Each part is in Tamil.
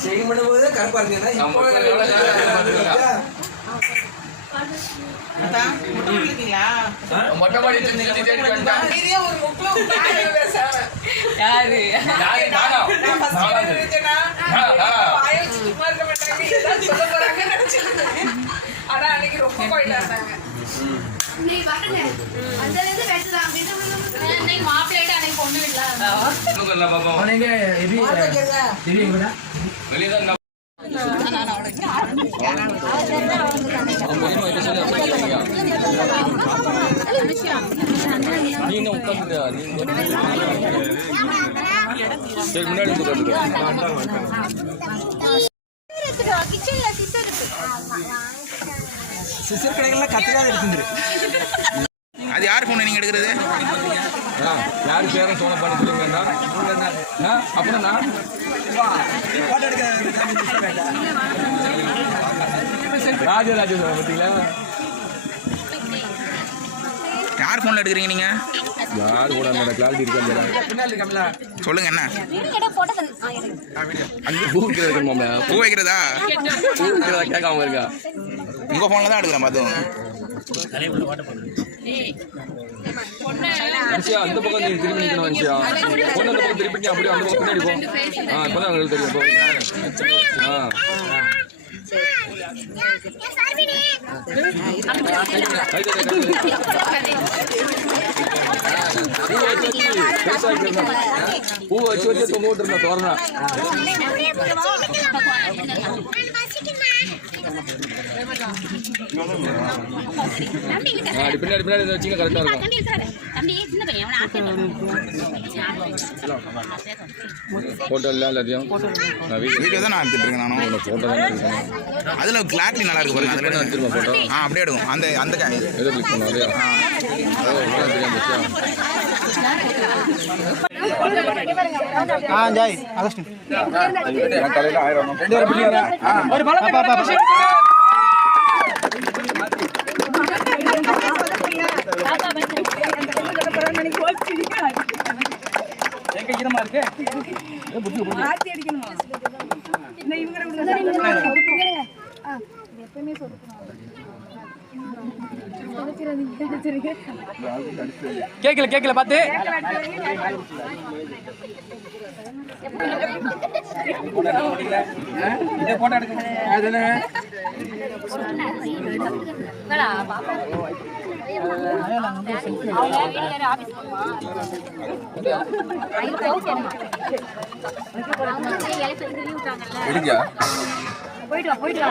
ஷேவிங் பண்ணும்போது கருப்பா இருக்குன்னா மொட்டை மாடி. யாரு? ஆனா அன்னைக்கு ரொம்ப இருந்தாங்க இன்னும் கொஞ்சம் பாப்போம். அவனுங்க எப்படி எப்படி எங்கடா வெளியே தான் இருந்தா- நீ என்ன உட்கார்ந்துட்ட? நீ இங்க- சரி, முன்னாடி வந்து உட்கார்ந்துக்க. சிசர் கடைகள்லாம் கத்திராத எடுத்துரு அது யார் ஃபோன் நீங்க எடுக்கிறது? ஆ, யாரு பேரும் சோழ பண்ணி சொல்லுங்கண்ணா. ஆ, அப்புறம் நான்? வேண்டாம் ராஜராஜ சோழன் பார்த்தீங்களா யார் ஃபோன்ல எடுக்கிறீங்க நீங்க? யாரு கூட அந்த கிளாரிட்டி இருக்காங்களா சொல்லுங்க என்ன? அங்கே பூ வைக்கிறது இருக்கணுமாம்ல பூ வைக்கிறதா? பூ வைக்கிறதா கேட்காம இருக்கா? உங்க ஃபோன்ல தான் எடுக்கிறேன் மனுஷியா அந்த பக்கம் நீ திரும்பி நிற்கணும் மனுஷியா பொண்ணு அந்த பக்கம் திருப்பி நீ அப்படியே அந்த பக்கம் பின்னாடி போ ஆ உங்களுக்கு தெரியும் ஆ வச்சு வச்சு தொங்க விட்டுருந்தா தோரணா பின்னாடி பின்னாடி வச்சிங்க கரெக்டாக இருக்கும். ஃபோட்டோ இல்லை எல்லாத்தையும். நான் வீடியோ வீடியோ தான் நான் எடுத்துட்டு இருக்கேன் நானும். ஃபோட்டோ தான் எடுக்கிறேன் அதுல கிளாரிட்டி நல்லா இருக்கு பாருங்க அதுல. எடுத்துருமா ஃபோட்டோ ஆ அப்படியே எடுக்கும். அந்த அந்த. எதை கிளிக் பண்ணோம் இல்லையா ஓ இதெல்லாம் தெரியாம போச்சா ஆ ஜாய் அகஸ்டின் கேட்கல கேட்கல பார்த்து எடுக்கியா? போயிட்டு வா போயிட்டு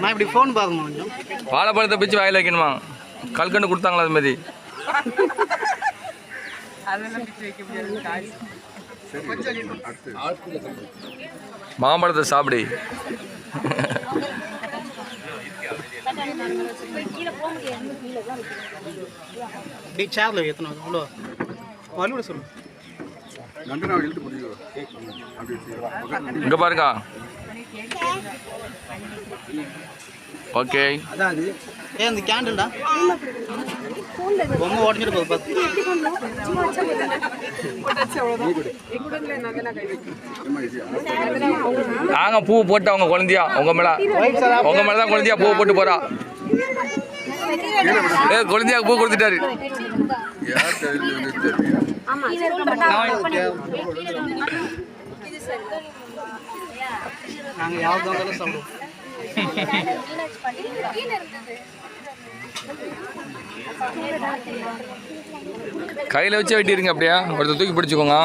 நான் இப்படி ஃபோன் பார்க்கணும் கொஞ்சம். வாழைப்பழத்தை பிச்சு வாயில் வைக்கணுமா? கல்கண்டு கொடுத்தாங்களா அது மாதிரி? மாம்பழத்தை சாப்பிடு. இப்படி சேர்ல ஏற்றணும் அவ்வளோ. வலுவிட சொல்லு. இங்க பாருங்க. ஓகே அதான் அது. ஏ அந்த கேண்டில்டா பொம்மை உடஞ்சிட்டு போகுது பார்த்து நாங்க பூ போட்டு அவங்க குழந்தையா உங்க மேல உங்க மேல தான் குழந்தையா பூ போட்டு போறா ஏ குழந்தையா பூ கொடுத்துட்டாரு நாங்கள் யாவது சாப்பிடுவோம் கையில வச்சு வெட்டிருங்க அப்படியே? ஒருத்தர் தூக்கி பிடிச்சுக்கோங்க.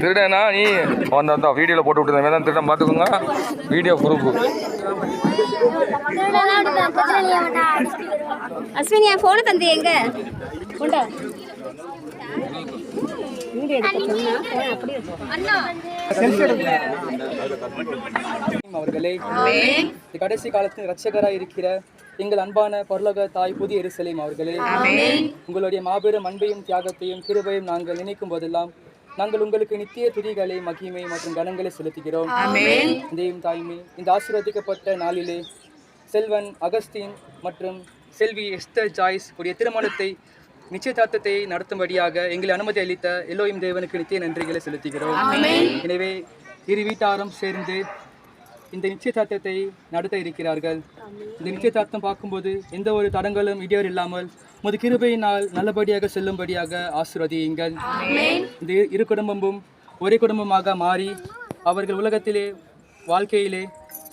திருடன் நீ? அந்த அந்த வீடியோவில் போட்டு விட்டுருந்தேன் தான் திருடன் பார்த்துக்கோங்க. வீடியோ ப்ரூஃப் அஸ்வினி என் போனை தந்து எங்க? கொண்டா இருந்து எடுக்க சொன்னா அப்படியே அவர்களே கடைசி காலத்தில் இரட்சகராய் இருக்கிற எங்கள் அன்பான பரலோக தாய் புதிய எருசலேம் அவர்களே உங்களுடைய மாபெரும் அன்பையும் தியாகத்தையும் கிருபையும் நாங்கள் நினைக்கும் போதெல்லாம் நாங்கள் உங்களுக்கு நித்திய துதிகளை மகிமை மற்றும் கனங்களை செலுத்துகிறோம். தேவம் தாய்மை இந்த ஆசீர்வதிக்கப்பட்ட நாளிலே செல்வன் அகஸ்டின் மற்றும் செல்வி எஸ்தர் ஜாய்ஸ் உடைய திருமணத்தை நிச்சயதார்த்தத்தை நடத்தும்படியாக எங்களை அனுமதி அளித்த எல்லோயும் தேவனுக்கு நித்திய நன்றிகளை செலுத்துகிறோம். எனவே இரு வீட்டாரும் சேர்ந்து இந்த நிச்சயதார்த்தத்தை நடத்த இருக்கிறார்கள். இந்த நிச்சயதார்த்தம் பார்க்கும்போது எந்த ஒரு தடங்களும் இடையூறு இல்லாமல் முது கிருபையினால் நல்லபடியாக செல்லும்படியாக ஆசீர்வதியுங்கள். இந்த இரு குடும்பமும் ஒரே குடும்பமாக மாறி அவர்கள் உலகத்திலே வாழ்க்கையிலே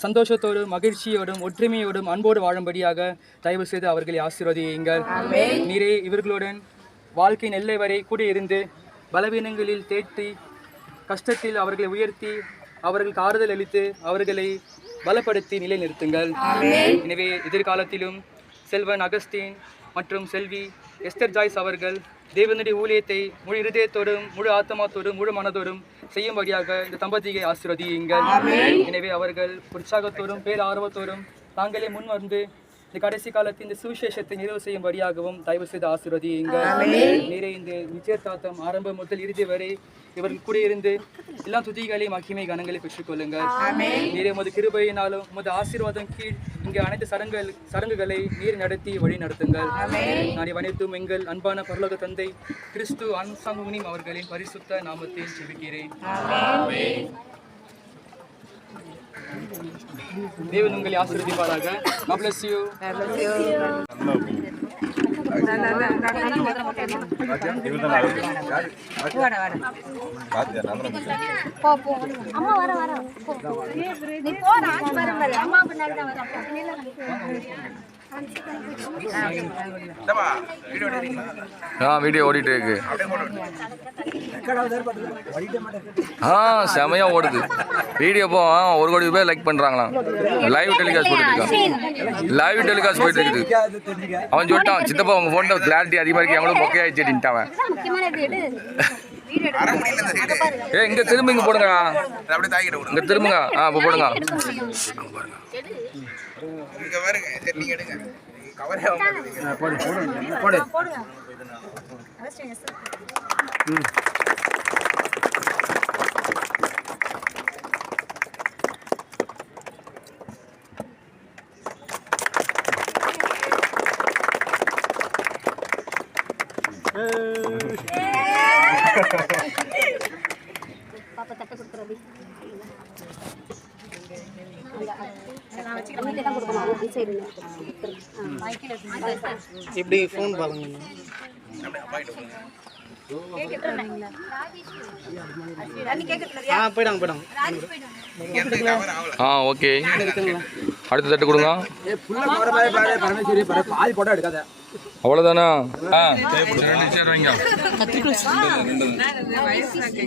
சந்தோஷத்தோடும் மகிழ்ச்சியோடும் ஒற்றுமையோடும் அன்போடு வாழும்படியாக தயவு செய்து அவர்களை ஆசீர்வதியுங்கள். நீரே இவர்களுடன் வாழ்க்கையின் எல்லை வரை கூட இருந்து பலவீனங்களில் தேற்றி கஷ்டத்தில் அவர்களை உயர்த்தி அவர்களுக்கு ஆறுதல் அளித்து அவர்களை பலப்படுத்தி நிலைநிறுத்துங்கள். எனவே எதிர்காலத்திலும் செல்வன் அகஸ்டின் மற்றும் செல்வி எஸ்தர் ஜாய்ஸ் அவர்கள் தேவனுடைய ஊழியத்தை முழு இருதயத்தோடும் முழு ஆத்மாத்தோடும் முழு மனதோடும் செய்யும்படியாக இந்த தம்பதியை ஆசீர்வதியுங்கள். எனவே அவர்கள் உற்சாகத்தோடும் பேர் ஆர்வத்தோடும் தாங்களே முன் வந்து இந்த கடைசி காலத்தில் இந்த சுவிசேஷத்தை நிறைவு செய்யும்படியாகவும் தயவு செய்து ஆசீர்வதியுங்கள். நீரே இந்த நிச்சயதார்த்தம் ஆரம்பம் முதல் இறுதி வரை இவர்கள் கூட இருந்து எல்லா துதிகளையும் மகிமை கனங்களை பெற்றுக்கொள்ளுங்கள். நீரே உமது கிருபையினாலும் உமது ஆசீர்வாதம் கீழ் இங்கே அனைத்து சடங்குகள் சடங்குகளை நீர் நடத்தி வழி நடத்துங்கள் நான் இவ்வனைத்தும் எங்கள் அன்பான பரலோக தந்தை கிறிஸ்து அன்சாங்குனி அவர்களின் பரிசுத்த நாமத்தில் ஜெபிக்கிறேன் தேவன் உங்களை ஆசீர்வதிப்பாராக God bless you. போ போ அம்மா வர வர நீ அம்மா பின்னாடி தான் வரேன் ஆ வீடியோ ஓடிட்டு இருக்கு. ஆ செமையா ஓடுது. வீடியோ போ ஒரு கோடி பேர் லைக் பண்றாங்களாம். லைவ் டெலிகாஸ்ட் போயிட்டு இருக்கான். லைவ் டெலிகாஸ்ட் போயிட்டு இருக்குது. அவன் சொல்லிட்டான் சித்தப்பா உங்க போன்ல கிளாரிட்டி அதிகமா இருக்கு எவ்வளவு மொக்கையா ஆயிடுச்சுட்டான் அவன். ஏ இங்க திரும்ப இங்க போடுங்க இங்க திரும்புங்க. ஆ இப்போ போடுங்க. இங்க பாருங்க. சரி, நீங்க எடுங்க. cover ஏ ஆக மாட்டேங்குது. பாப்பா தட்டை கொடுக்குறது இப்படி ஃபோன் பாருங்க. ஆ போயிடாங்க போயிடாங்க இங்க இருந்து cover ஆகல. ஆ ஓகே அடுத்த தட்டு கொடுங்க பரமேஸ்வரி பாதி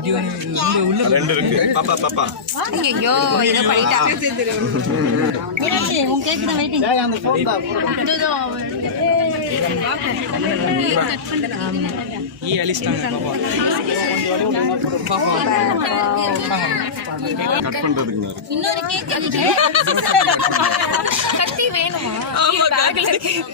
போட்டோ எடுக்காத அவ்வளோதானா ஆ ரெண்டு சேர் வைங்க அந்த ஃபோன் தான் ஈ அழிச்சிட்டாங்க பாப்பா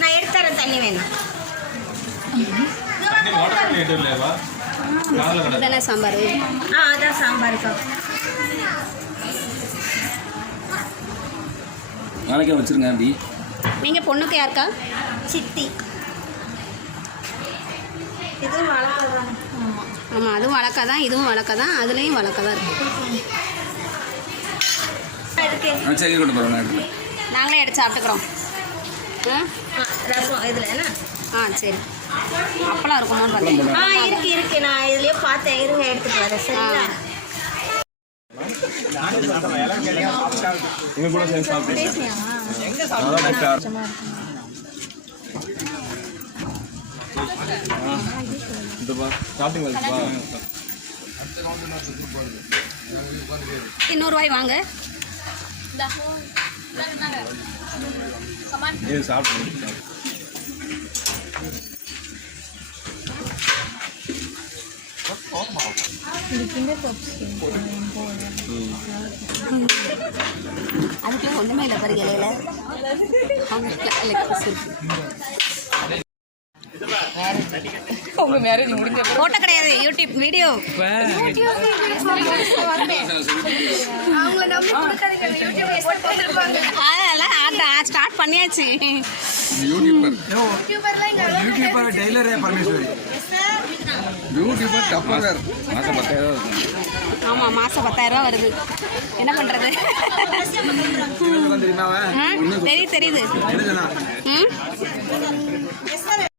நான் எடுத்துறேன் தண்ணி வேணும். அதான் சாம்பார்? ஆ அதான் சாம்பாருக்கா நாளைக்கே வச்சிருங்க அப்படி நீங்கள் பொண்ணுக்கு யாருக்கா? சித்தி. இது வளர்க்கலாம் ஆமாம் அதுவும் வழக்கா தான் இதுவும் வழக்கா தான் அதுலேயும் வழக்கா தான் இருக்கும் இருக்கு. சரி கொண்டு போகிறேன் நான் எடுத்துக்கிறேன். நாங்களே எடுத்து சாப்பிட்டுக்கிறோம். ஆ? ஆ, ரசம் இதுல என்ன ஆ சரி. அப்பளம் இருக்குமோன்னு பார்த்தேன். ஆ இருக்கு இருக்கு. நான் இதுலயே பார்த்தேன். இருங்க எடுத்துட்டு வரேன். சரிங்களா? இன்னொருவாய் வாங்க. அதுக்குள்ள ஒன்றுமே இல்லை பாருங்க இலையில. அவங்க leg piece இருக்கு. போட்டோ கிடையாது. யூடியூப் வீடியோ அதெல்லாம் ஸ்டார்ட் பண்ணியாச்சு. யூடியூபர் டெய்லரே பரமேஸ்வரி. யூடியூபர் டப்பர் வேறு மாதம் பத்தாயிரம் இருக்கும் ஆமாம் மாதம் பத்தாயிரம் வருது என்ன பண்ணுறது தெரியுது தெரியுது